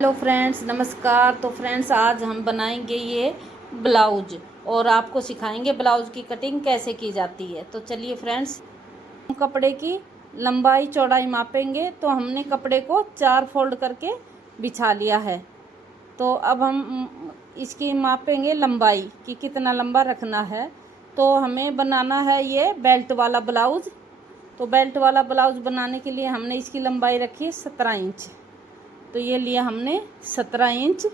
Hello friends, नमस्कार। तो friends, आज हम बनाएंगे ये ब्लाउज और आपको सिखाएंगे ब्लाउज की कटिंग कैसे की जाती है। तो चलिए फ्रेंड्स, हम कपड़े की लंबाई चौड़ाई मापेंगे। तो हमने कपड़े को 4 फोल्ड करके बिछा लिया है। तो अब हम इसकी मापेंगे लंबाई कि कितना लंबा रखना है। तो हमें बनाना है ये बेल्ट वाला ब्लाउज। तो बेल्ट वाला ब्लाउज बनाने के लिए हमने इसकी लंबाई रखी है 17 इंच। तो ये लिया हमने 17 इंच,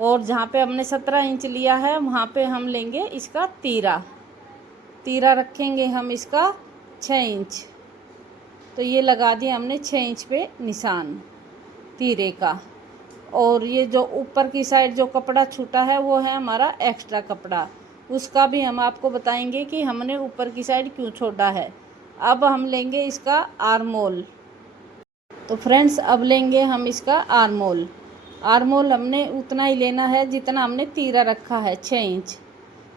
और जहाँ पे हमने 17 इंच लिया है वहाँ पे हम लेंगे इसका तीरा। तीरा रखेंगे हम इसका 6 इंच। तो ये लगा दिया हमने 6 इंच पे निशान तीरे का। और ये जो ऊपर की साइड जो कपड़ा छूटा है वो है हमारा एक्स्ट्रा कपड़ा। उसका भी हम आपको बताएंगे कि हमने ऊपर की साइड क्यों छोड़ा है। अब हम लेंगे इसका आर्मोल। तो फ्रेंड्स, अब लेंगे हम इसका आर्मोल। आर्मोल हमने उतना ही लेना है जितना हमने तीरा रखा है, 6 इंच।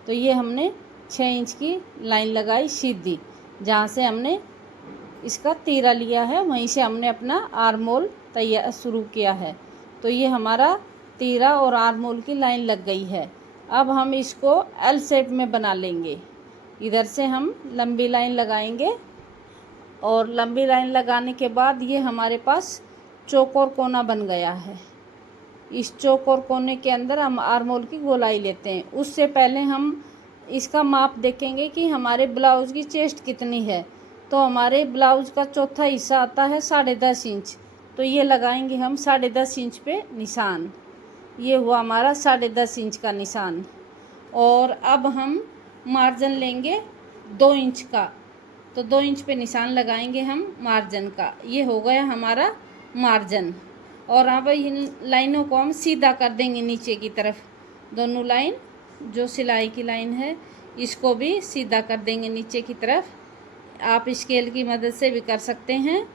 तो ये हमने 6 इंच की लाइन लगाई सीधी। जहाँ से हमने इसका तीरा लिया है वहीं से हमने अपना आर्मोल तैयार शुरू किया है। तो ये हमारा तीरा और आर्मोल की लाइन लग गई है। अब हम इसको एल शेप में बना लेंगे। इधर से हम लंबी लाइन लगाएंगे, और लंबी लाइन लगाने के बाद ये हमारे पास चौकोर कोना बन गया है। इस चौकोर कोने के अंदर हम आर्मोल की गोलाई लेते हैं। उससे पहले हम इसका माप देखेंगे कि हमारे ब्लाउज़ की चेस्ट कितनी है। तो हमारे ब्लाउज़ का चौथा हिस्सा आता है 10.5 इंच। तो ये लगाएंगे हम 10.5 इंच पे निशान। ये हुआ हमारा 10.5 इंच का निशान। और अब हम मार्जिन लेंगे 2 इंच का। तो 2 इंच पे निशान लगाएंगे हम मार्जिन का। ये हो गया हमारा मार्जिन। और अब इन लाइनों को हम सीधा कर देंगे नीचे की तरफ। दोनों लाइन, जो सिलाई की लाइन है इसको भी सीधा कर देंगे नीचे की तरफ। आप स्केल की मदद से भी कर सकते हैं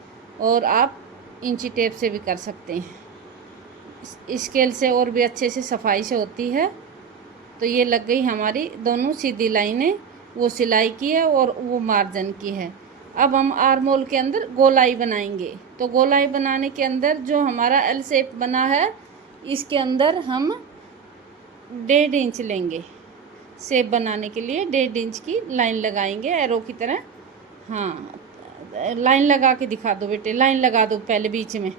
और आप इंची टेप से भी कर सकते हैं। स्केल से और भी अच्छे से सफाई से होती है। तो ये लग गई हमारी दोनों सीधी लाइनें, वो सिलाई की है और वो मार्जिन की है। अब हम आर्मोल के अंदर गोलाई बनाएंगे। तो गोलाई बनाने के अंदर जो हमारा एल शेप बना है इसके अंदर हम 1.5 इंच लेंगे। शेप बनाने के लिए 1.5 इंच की लाइन लगाएंगे एरो की तरह। हाँ, लाइन लगा के दिखा दो बेटे, लाइन लगा दो पहले बीच में।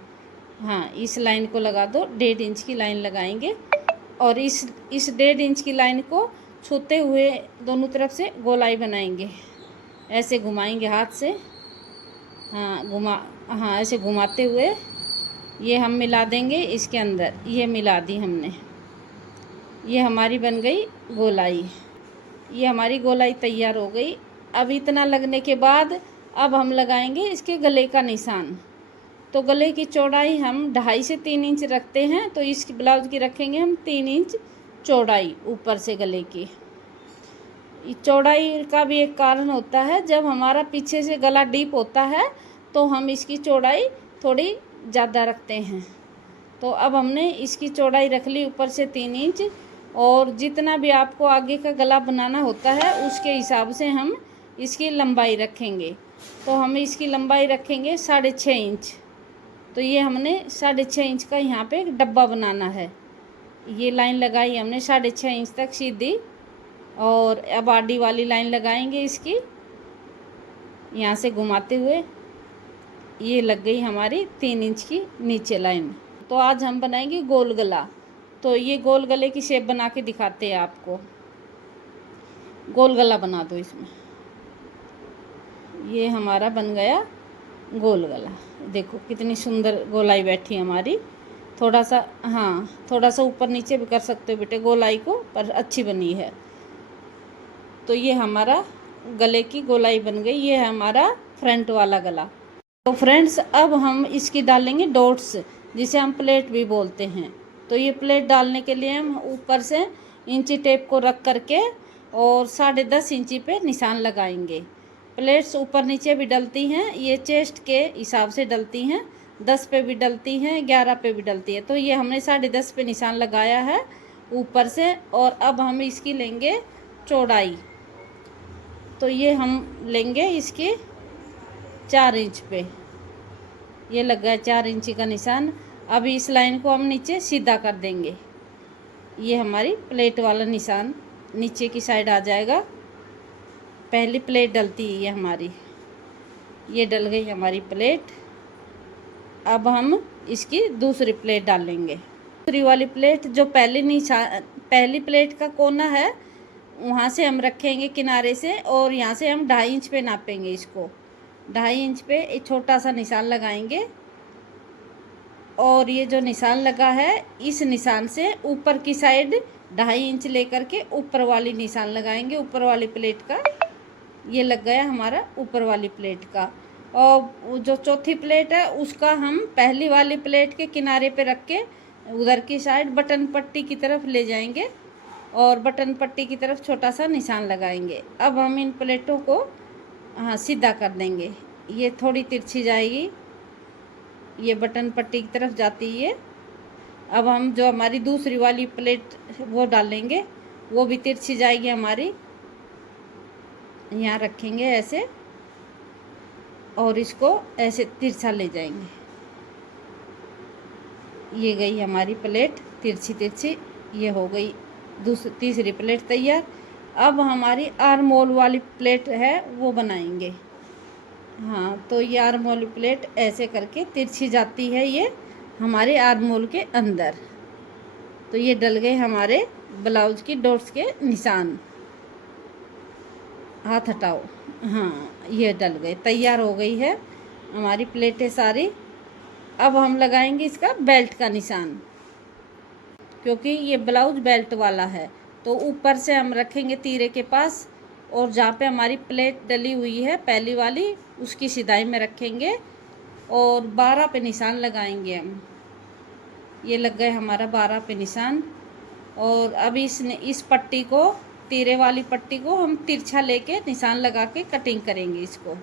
हाँ, इस लाइन को लगा दो, 1.5 इंच की लाइन लगाएंगे। और इस 1.5 इंच की लाइन को छूते हुए दोनों तरफ से गोलाई बनाएंगे। ऐसे घुमाएंगे हाथ से। हाँ, ऐसे घुमाते हुए ये हम मिला देंगे इसके अंदर। ये मिला दी हमने। ये हमारी बन गई गोलाई। ये हमारी गोलाई तैयार हो गई। अब इतना लगने के बाद अब हम लगाएंगे इसके गले का निशान। तो गले की चौड़ाई हम 2.5 से 3 इंच रखते हैं। तो इस ब्लाउज़ की रखेंगे हम 3 इंच चौड़ाई ऊपर से गले की। चौड़ाई का भी एक कारण होता है, जब हमारा पीछे से गला डीप होता है तो हम इसकी चौड़ाई थोड़ी ज़्यादा रखते हैं। तो अब हमने इसकी चौड़ाई रख ली ऊपर से 3 इंच। और जितना भी आपको आगे का गला बनाना होता है उसके हिसाब से हम इसकी लंबाई रखेंगे। तो हम इसकी लंबाई रखेंगे 6.5 इंच। तो ये हमने 6.5 इंच का यहाँ पे एक डब्बा बनाना है। ये लाइन लगाई हमने 6.5 इंच तक सीधी। और अब आडी वाली लाइन लगाएंगे इसकी, यहाँ से घुमाते हुए। ये लग गई हमारी 3 इंच की नीचे लाइन। तो आज हम बनाएंगे गोल गला। तो ये गोल गले की शेप बना के दिखाते हैं आपको। गोल गला बना दो इसमें। ये हमारा बन गया गोल गला। देखो कितनी सुंदर गोलाई बैठी हमारी। थोड़ा सा, हाँ, थोड़ा सा ऊपर नीचे भी कर सकते हो बेटे गोलाई को, पर अच्छी बनी है। तो ये हमारा गले की गोलाई बन गई। ये है हमारा फ्रंट वाला गला। तो फ्रेंड्स, अब हम इसकी डालेंगे डॉट्स, जिसे हम प्लेट भी बोलते हैं। तो ये प्लेट डालने के लिए हम ऊपर से इंची टेप को रख करके और 10.5 इंची पे निशान लगाएंगे। प्लेट्स ऊपर नीचे भी डलती हैं, ये चेस्ट के हिसाब से डलती हैं। 10 पे भी डलती हैं, 11 पे भी डलती है। तो ये हमने 10.5 पे निशान लगाया है ऊपर से। और अब हम इसकी लेंगे चौड़ाई। तो ये हम लेंगे इसके 4 इंच पे। ये लग गया 4 इंची का निशान। अब इस लाइन को हम नीचे सीधा कर देंगे। ये हमारी प्लेट वाला निशान नीचे की साइड आ जाएगा। पहली प्लेट डलती है ये हमारी, ये डल गई हमारी प्लेट। अब हम इसकी दूसरी प्लेट डालेंगे। दूसरी वाली प्लेट जो पहली प्लेट का कोना है वहाँ से हम रखेंगे किनारे से, और यहाँ से हम 2.5 इंच पे नापेंगे इसको। 2.5 इंच पे एक छोटा सा निशान लगाएंगे, और ये जो निशान लगा है इस निशान से ऊपर की साइड 2.5 इंच लेकर के ऊपर वाली निशान लगाएंगे, ऊपर वाली प्लेट का। ये लग गया हमारा ऊपर वाली प्लेट का। और जो चौथी प्लेट है उसका हम पहली वाली प्लेट के किनारे पे रख के उधर की साइड बटन पट्टी की तरफ ले जाएंगे, और बटन पट्टी की तरफ छोटा सा निशान लगाएंगे। अब हम इन प्लेटों को सीधा कर देंगे। ये थोड़ी तिरछी जाएगी, ये बटन पट्टी की तरफ जाती है। अब हम जो हमारी दूसरी वाली प्लेट वो डालेंगे, वो भी तिरछी जाएगी हमारी। यहाँ रखेंगे ऐसे, और इसको ऐसे तिरछा ले जाएंगे। ये गई हमारी प्लेट तिरछी तिरछी, ये हो गई तीसरी प्लेट तैयार। अब हमारी आर्म होल वाली प्लेट है वो बनाएंगे। हाँ, तो ये आर्म होल प्लेट ऐसे करके तिरछी जाती है ये हमारे आर्म होल के अंदर। तो ये डल गए हमारे ब्लाउज की डॉट्स के निशान। हाथ हटाओ। हाँ, ये डल गए, तैयार हो गई है हमारी प्लेटें सारी। अब हम लगाएंगे इसका बेल्ट का निशान, क्योंकि ये ब्लाउज बेल्ट वाला है। तो ऊपर से हम रखेंगे तीरे के पास, और जहाँ पे हमारी प्लेट डली हुई है पहली वाली उसकी सिधाई में रखेंगे, और 12 पे निशान लगाएंगे हम। ये लग गए हमारा 12 पे निशान। और अब इस पट्टी को, तीरे वाली पट्टी को हम तिरछा लेके निशान लगा के कटिंग करेंगे इसको।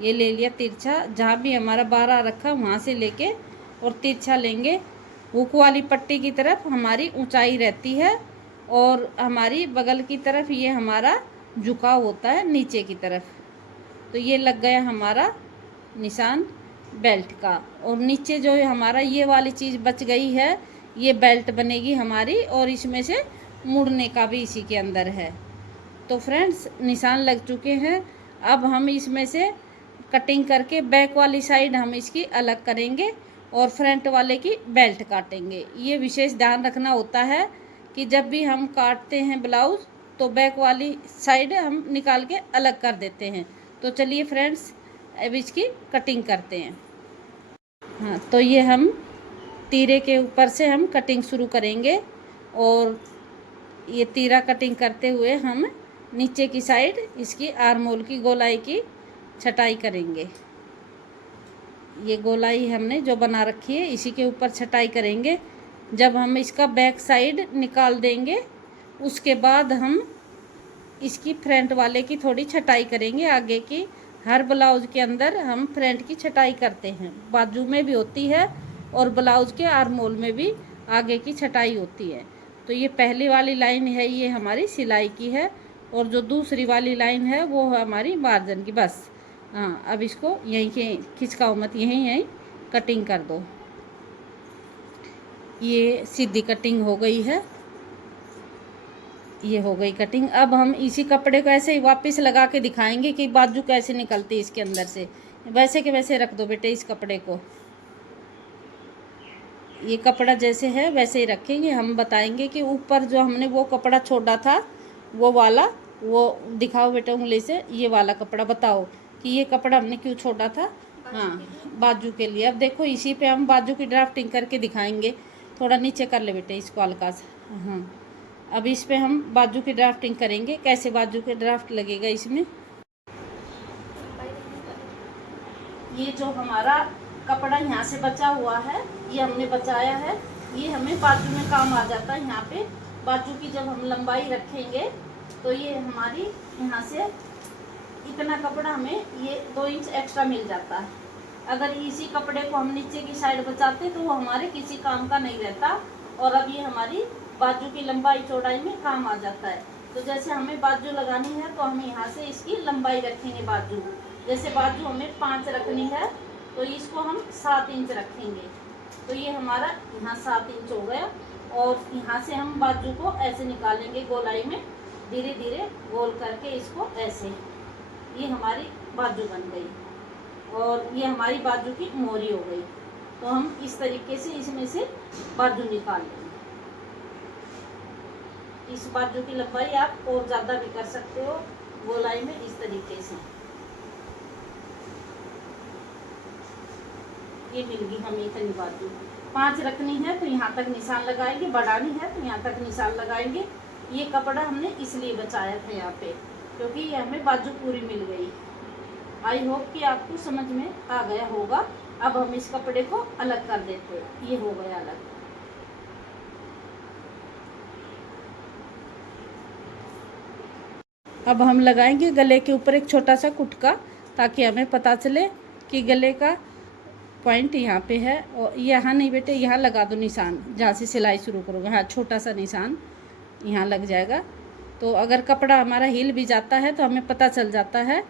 ये ले लिया तिरछा, जहाँ भी हमारा 12 रखा वहाँ से लेके और तिरछा लेंगे। हुक वाली पट्टी की तरफ हमारी ऊंचाई रहती है, और हमारी बगल की तरफ ये हमारा झुकाव होता है नीचे की तरफ। तो ये लग गया हमारा निशान बेल्ट का। और नीचे जो हमारा ये वाली चीज़ बच गई है ये बेल्ट बनेगी हमारी, और इसमें से मुड़ने का भी इसी के अंदर है। तो फ्रेंड्स, निशान लग चुके हैं। अब हम इसमें से कटिंग करके बैक वाली साइड हम इसकी अलग करेंगे, और फ्रंट वाले की बेल्ट काटेंगे। ये विशेष ध्यान रखना होता है कि जब भी हम काटते हैं ब्लाउज़ तो बैक वाली साइड हम निकाल के अलग कर देते हैं। तो चलिए फ्रेंड्स, अब इसकी कटिंग करते हैं। हाँ, तो ये हम तीरे के ऊपर से हम कटिंग शुरू करेंगे, और ये तीरा कटिंग करते हुए हम नीचे की साइड इसकी आर्म होल की गोलाई की छटाई करेंगे। ये गोलाई हमने जो बना रखी है इसी के ऊपर छटाई करेंगे। जब हम इसका बैक साइड निकाल देंगे उसके बाद हम इसकी फ्रंट वाले की थोड़ी छटाई करेंगे। आगे की हर ब्लाउज के अंदर हम फ्रंट की छटाई करते हैं, बाजू में भी होती है और ब्लाउज के आर्म होल में भी आगे की छटाई होती है। तो ये पहली वाली लाइन है ये हमारी सिलाई की है, और जो दूसरी वाली लाइन है वो है हमारी मार्जिन की। बस हाँ, अब इसको यहीं के खिंचकाओ मत, यहीं कटिंग कर दो। ये सीधी कटिंग हो गई है, ये हो गई कटिंग। अब हम इसी कपड़े को ऐसे ही वापस लगा के दिखाएंगे कि बाजू कैसे निकलती है इसके अंदर से। वैसे के वैसे रख दो बेटे इस कपड़े को, ये कपड़ा जैसे है वैसे ही रखेंगे। हम बताएंगे कि ऊपर जो हमने वो कपड़ा छोड़ा था वो वाला, वो दिखाओ बेटा उंगली से, ये वाला कपड़ा बताओ कि ये कपड़ा हमने क्यों छोड़ा था। हाँ, बाजू के लिए। अब देखो इसी पे हम बाजू की ड्राफ्टिंग करके दिखाएंगे। थोड़ा नीचे कर ले बेटे इसको हल्का सा। हाँ, अब इस पे हम बाजू की ड्राफ्टिंग करेंगे। कैसे बाजू के ड्राफ्ट लगेगा इसमें, ये जो हमारा कपड़ा यहाँ से बचा हुआ है ये हमने बचाया है, ये हमें बाजू में काम आ जाता है। यहाँ पे बाजू की जब हम लंबाई रखेंगे तो ये हमारी यहाँ से इतना कपड़ा हमें ये 2 इंच एक्स्ट्रा मिल जाता है। अगर इसी कपड़े को हम नीचे की साइड बचाते तो वो हमारे किसी काम का नहीं रहता, और अब ये हमारी बाजू की लंबाई चौड़ाई में काम आ जाता है। तो जैसे हमें बाजू लगानी है तो हम यहाँ से इसकी लंबाई रखेंगे। बाजू जैसे बाजू हमें 5 रखनी है तो इसको हम 7 इंच रखेंगे। तो ये हमारा यहाँ 7 इंच हो गया। और यहाँ से हम बाजू को ऐसे निकालेंगे गोलाई में, धीरे धीरे गोल करके इसको ऐसे। ये हमारी बाजू बन गई और ये हमारी बाजू की मोरी हो गई। तो हम इस तरीके से इसमें से बाजू निकाल लेंगे। इस बाजू की लंबाई आप और ज़्यादा भी कर सकते हो गोलाई में, इस तरीके से। ये मिल गई हमें इतनी बाजू। 5 रखनी है तो यहाँ तक निशान लगाएंगे, बढ़ानी है तो यहाँ तक निशान लगाएंगे। ये कपड़ा हमने इसलिए बचाया था यहाँ पे, क्योंकि ये हमें बाजू पूरी मिल गई। आई होप कि आपको समझ में आ गया होगा। अब हम इस कपड़े को अलग कर देते हैं। ये हो गया अलग। अब हम लगाएंगे गले के ऊपर एक छोटा सा कुटका, ताकि हमें पता चले कि गले का पॉइंट यहाँ पे है। और यहाँ नहीं बेटे, यहाँ लगा दो निशान, जहाँ से सिलाई शुरू करोगे। हाँ, छोटा सा निशान यहाँ लग जाएगा। तो अगर कपड़ा हमारा हिल भी जाता है तो हमें पता चल जाता है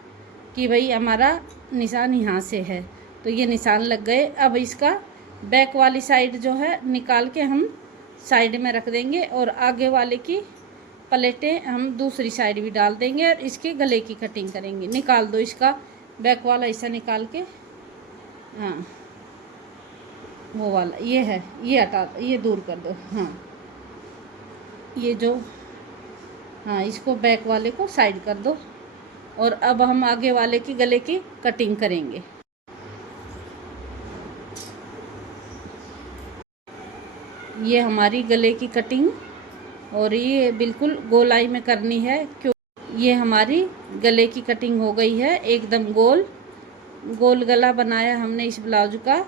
कि भाई हमारा निशान यहाँ से है। तो ये निशान लग गए। अब इसका बैक वाली साइड जो है निकाल के हम साइड में रख देंगे, और आगे वाले की प्लेटें हम दूसरी साइड भी डाल देंगे और इसके गले की कटिंग करेंगे। निकाल दो इसका बैक वाला हिस्सा निकाल के। हाँ, वो वाला ये है, ये हटा, ये दूर कर दो। हाँ, ये जो, हाँ, इसको बैक वाले को साइड कर दो। और अब हम आगे वाले की गले की कटिंग करेंगे। ये हमारी गले की कटिंग, और ये बिल्कुल गोलाई में करनी है। क्यों? ये हमारी गले की कटिंग हो गई है एकदम गोल। गोल गला बनाया हमने इस ब्लाउज का।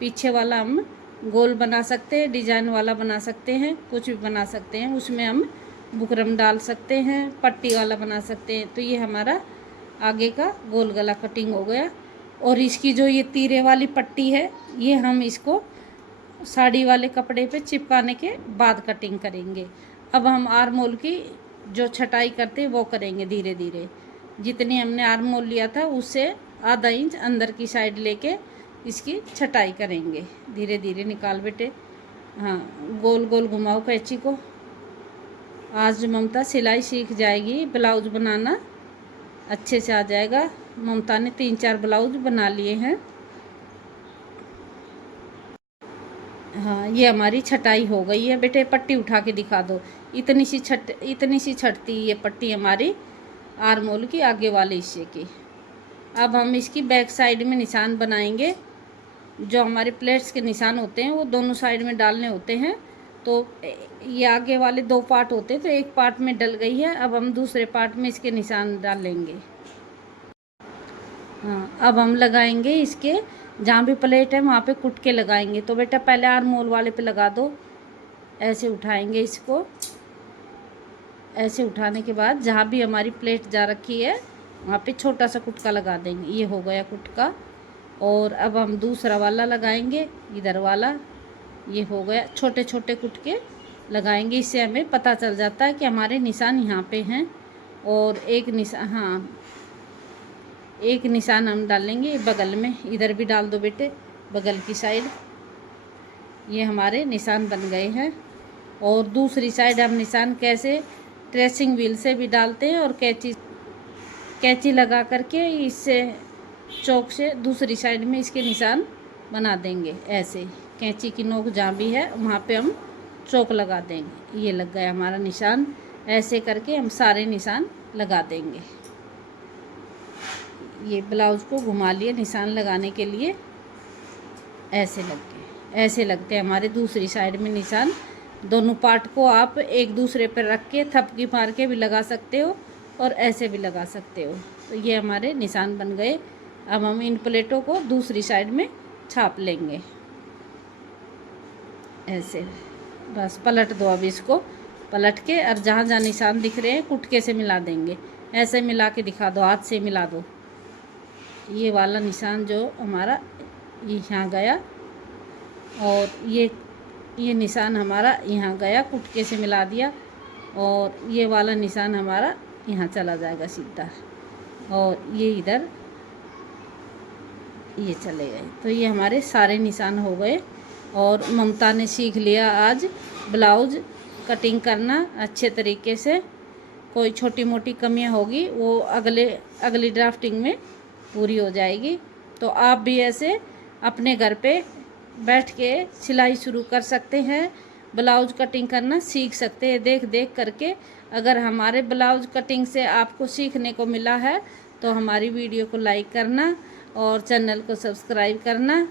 पीछे वाला हम गोल बना सकते हैं, डिजाइन वाला बना सकते हैं, कुछ भी बना सकते हैं। उसमें हम बुकरम डाल सकते हैं, पट्टी वाला बना सकते हैं। तो ये हमारा आगे का गोल गला कटिंग हो गया। और इसकी जो ये तीरे वाली पट्टी है, ये हम इसको साड़ी वाले कपड़े पे चिपकाने के बाद कटिंग करेंगे। अब हम आर्म होल की जो छटाई करते हैं वो करेंगे धीरे धीरे। जितनी हमने आर्म होल लिया था उससे आधा इंच अंदर की साइड लेके इसकी छटाई करेंगे। धीरे धीरे निकाल बेटे। हाँ, गोल गोल घुमाओ कैंची को। आज ममता सिलाई सीख जाएगी, ब्लाउज बनाना अच्छे से आ जाएगा। ममता ने 3-4 ब्लाउज बना लिए हैं। हाँ, ये हमारी छटाई हो गई है बेटे। पट्टी उठा के दिखा दो। इतनी सी छटती ये पट्टी हमारी आर्म होल की आगे वाले हिस्से की। अब हम इसकी बैक साइड में निशान बनाएंगे। जो हमारे प्लेट्स के निशान होते हैं वो दोनों साइड में डालने होते हैं। तो ये आगे वाले 2 पार्ट होते हैं, तो एक पार्ट में डल गई है। अब हम दूसरे पार्ट में इसके निशान डालेंगे। हाँ, अब हम लगाएंगे इसके जहाँ भी प्लेट है वहाँ पे कुट के लगाएंगे। तो बेटा पहले आर्म होल वाले पे लगा दो। ऐसे उठाएंगे इसको। ऐसे उठाने के बाद जहाँ भी हमारी प्लेट जा रखी है वहाँ पे छोटा सा कुटका लगा देंगे। ये हो गया कुटका। और अब हम दूसरा वाला लगाएंगे, इधर वाला। ये हो गया। छोटे छोटे कुटके लगाएंगे। इससे हमें पता चल जाता है कि हमारे निशान यहाँ पे हैं। और एक निशान, हाँ, एक निशान हम डालेंगे बगल में। इधर भी डाल दो बेटे, बगल की साइड। ये हमारे निशान बन गए हैं। और दूसरी साइड हम निशान कैसे, ट्रेसिंग व्हील से भी डालते हैं और कैंची लगा करके इससे चौक से दूसरी साइड में इसके निशान बना देंगे। ऐसे कैंची की नोक जहाँ भी है वहाँ पे हम चौक लगा देंगे। ये लग गया हमारा निशान। ऐसे करके हम सारे निशान लगा देंगे। ये ब्लाउज को घुमा लिए निशान लगाने के लिए। ऐसे लगते हैं हमारे दूसरी साइड में निशान। दोनों पार्ट को आप एक दूसरे पर रख के थपकी मार के भी लगा सकते हो और ऐसे भी लगा सकते हो। तो ये हमारे निशान बन गए। अब हम इन प्लेटों को दूसरी साइड में छाप लेंगे। ऐसे बस पलट दो। अब इसको पलट के और जहाँ जहाँ निशान दिख रहे हैं कुटके से मिला देंगे। ऐसे मिला के दिखा दो, हाथ से मिला दो। ये वाला निशान जो हमारा यहाँ गया, और ये निशान हमारा यहाँ गया, कुटके से मिला दिया। और ये वाला निशान हमारा यहाँ चला जाएगा सीधा, और ये इधर ये चले गए। तो ये हमारे सारे निशान हो गए। और ममता ने सीख लिया आज ब्लाउज कटिंग करना अच्छे तरीके से। कोई छोटी मोटी कमियां होगी वो अगली ड्राफ्टिंग में पूरी हो जाएगी। तो आप भी ऐसे अपने घर पे बैठ के सिलाई शुरू कर सकते हैं, ब्लाउज कटिंग करना सीख सकते हैं देख देख करके। अगर हमारे ब्लाउज कटिंग से आपको सीखने को मिला है तो हमारी वीडियो को लाइक करना और चैनल को सब्सक्राइब करना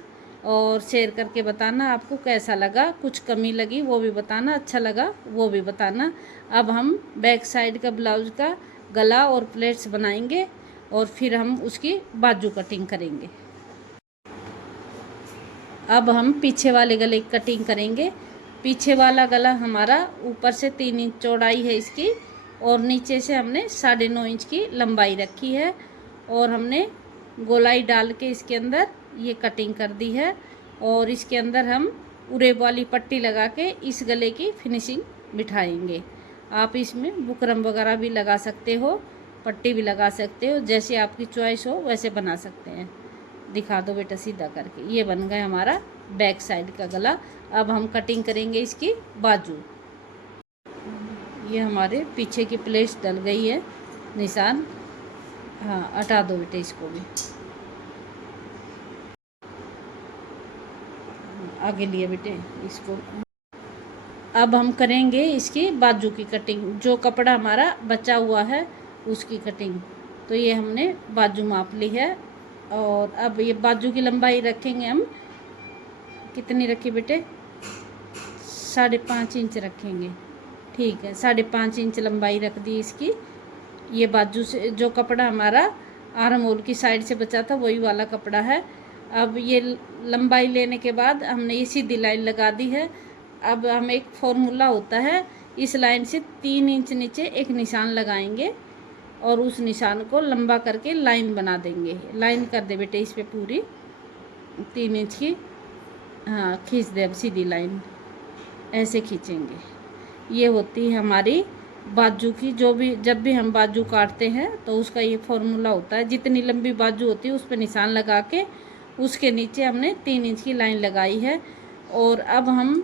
और शेयर करके बताना आपको कैसा लगा। कुछ कमी लगी वो भी बताना, अच्छा लगा वो भी बताना। अब हम बैक साइड का ब्लाउज का गला और प्लेट्स बनाएंगे और फिर हम उसकी बाजू कटिंग करेंगे। अब हम पीछे वाले गले की कटिंग करेंगे। पीछे वाला गला हमारा ऊपर से 3 इंच चौड़ाई है इसकी और नीचे से हमने 9.5 इंच की लंबाई रखी है और हमने गोलाई डाल के इसके अंदर ये कटिंग कर दी है। और इसके अंदर हम उरेब वाली पट्टी लगा के इस गले की फिनिशिंग बिठाएंगे। आप इसमें बुकरम वगैरह भी लगा सकते हो, पट्टी भी लगा सकते हो, जैसे आपकी चॉइस हो वैसे बना सकते हैं। दिखा दो बेटा सीधा करके। ये बन गया हमारा बैक साइड का गला। अब हम कटिंग करेंगे इसकी बाजू। ये हमारे पीछे की प्लेट्स डल गई है, निशान। हाँ हटा दो बेटे इसको भी, आगे लिए बेटे इसको। अब हम करेंगे इसकी बाजू की कटिंग। जो कपड़ा हमारा बचा हुआ है उसकी कटिंग। तो ये हमने बाजू माप ली है और अब ये बाजू की लंबाई रखेंगे हम। कितनी रखी बेटे? 5.5 इंच रखेंगे। ठीक है, 5.5 इंच लंबाई रख दी इसकी। ये बाजू से जो कपड़ा हमारा आर्म होल की साइड से बचा था वही वाला कपड़ा है। अब ये लंबाई लेने के बाद हमने ये सीधी लाइन लगा दी है। अब हम एक फॉर्मूला होता है, इस लाइन से 3 इंच नीचे एक निशान लगाएंगे और उस निशान को लंबा करके लाइन बना देंगे। लाइन कर दे बेटे इस पे पूरी 3 इंच की। हाँ खींच दे अब सीधी लाइन, ऐसे खींचेंगे। ये होती है हमारी बाजू की। जब भी हम बाजू काटते हैं तो उसका ये फॉर्मूला होता है। जितनी लंबी बाजू होती है उस पर निशान लगा के उसके नीचे हमने 3 इंच की लाइन लगाई है। और अब हम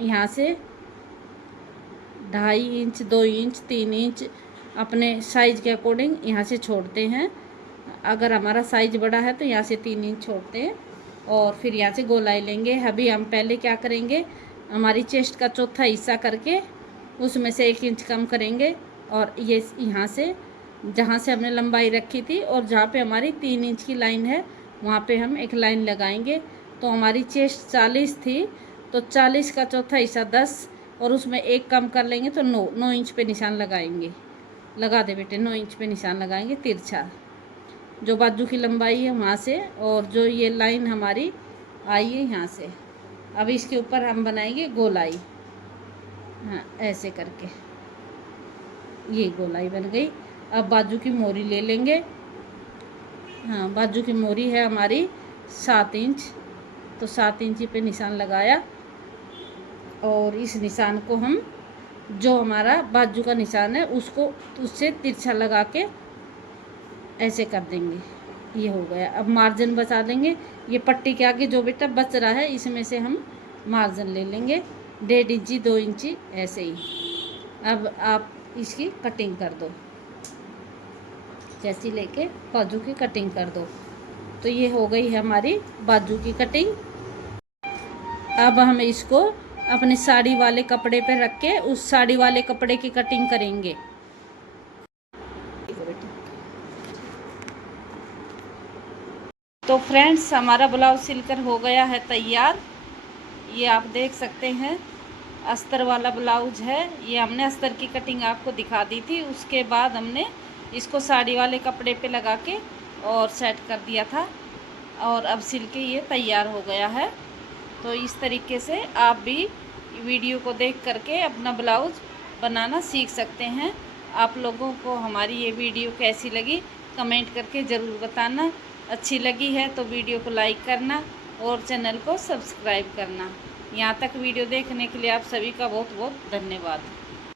यहाँ से 2.5 इंच, 2 इंच, 3 इंच अपने साइज़ के अकॉर्डिंग यहाँ से छोड़ते हैं। अगर हमारा साइज़ बड़ा है तो यहाँ से 3 इंच छोड़ते हैं और फिर यहाँ से गोलाई लेंगे। अभी हम पहले क्या करेंगे, हमारी चेस्ट का चौथा हिस्सा करके उसमें से 1 इंच कम करेंगे और ये यहाँ से जहाँ से हमने लंबाई रखी थी और जहाँ पे हमारी 3 इंच की लाइन है वहाँ पे हम एक लाइन लगाएंगे। तो हमारी चेस्ट 40 थी तो 40 का चौथा हिस्सा 10 और उसमें 1 कम कर लेंगे तो 9 इंच पे निशान लगाएंगे। लगा दे बेटे, 9 इंच पे निशान लगाएंगे तिरछा, जो बाजू की लंबाई है वहाँ से। और जो ये लाइन हमारी आई है यहाँ से, अब इसके ऊपर हम बनाएंगे गोलाई। हाँ ऐसे करके ये गोलाई बन गई। अब बाजू की मोरी ले लेंगे। हाँ बाजू की मोरी है हमारी 7 इंच, तो 7 इंच पे निशान लगाया और इस निशान को हम जो हमारा बाजू का निशान है उससे तिरछा लगा के ऐसे कर देंगे। ये हो गया। अब मार्जिन बचा देंगे। ये पट्टी के आगे जो बेटा बच रहा है इसमें से हम मार्जिन ले लेंगे 1.5 इंची, 2 इंची ऐसे ही। अब आप इसकी कटिंग कर दो, जैसी लेके बाजू की कटिंग कर दो। तो ये हो गई है हमारी बाजू की कटिंग। अब हम इसको अपने साड़ी वाले कपड़े पे रख के उस साड़ी वाले कपड़े की कटिंग करेंगे। तो फ्रेंड्स हमारा ब्लाउज सिलकर हो गया है तैयार। ये आप देख सकते हैं अस्तर वाला ब्लाउज है। ये हमने अस्तर की कटिंग आपको दिखा दी थी, उसके बाद हमने इसको साड़ी वाले कपड़े पे लगा के और सेट कर दिया था और अब सिल के ये तैयार हो गया है। तो इस तरीके से आप भी वीडियो को देख करके अपना ब्लाउज बनाना सीख सकते हैं। आप लोगों को हमारी ये वीडियो कैसी लगी कमेंट करके ज़रूर बताना। अच्छी लगी है तो वीडियो को लाइक करना और चैनल को सब्सक्राइब करना। यहाँ तक वीडियो देखने के लिए आप सभी का बहुत बहुत धन्यवाद।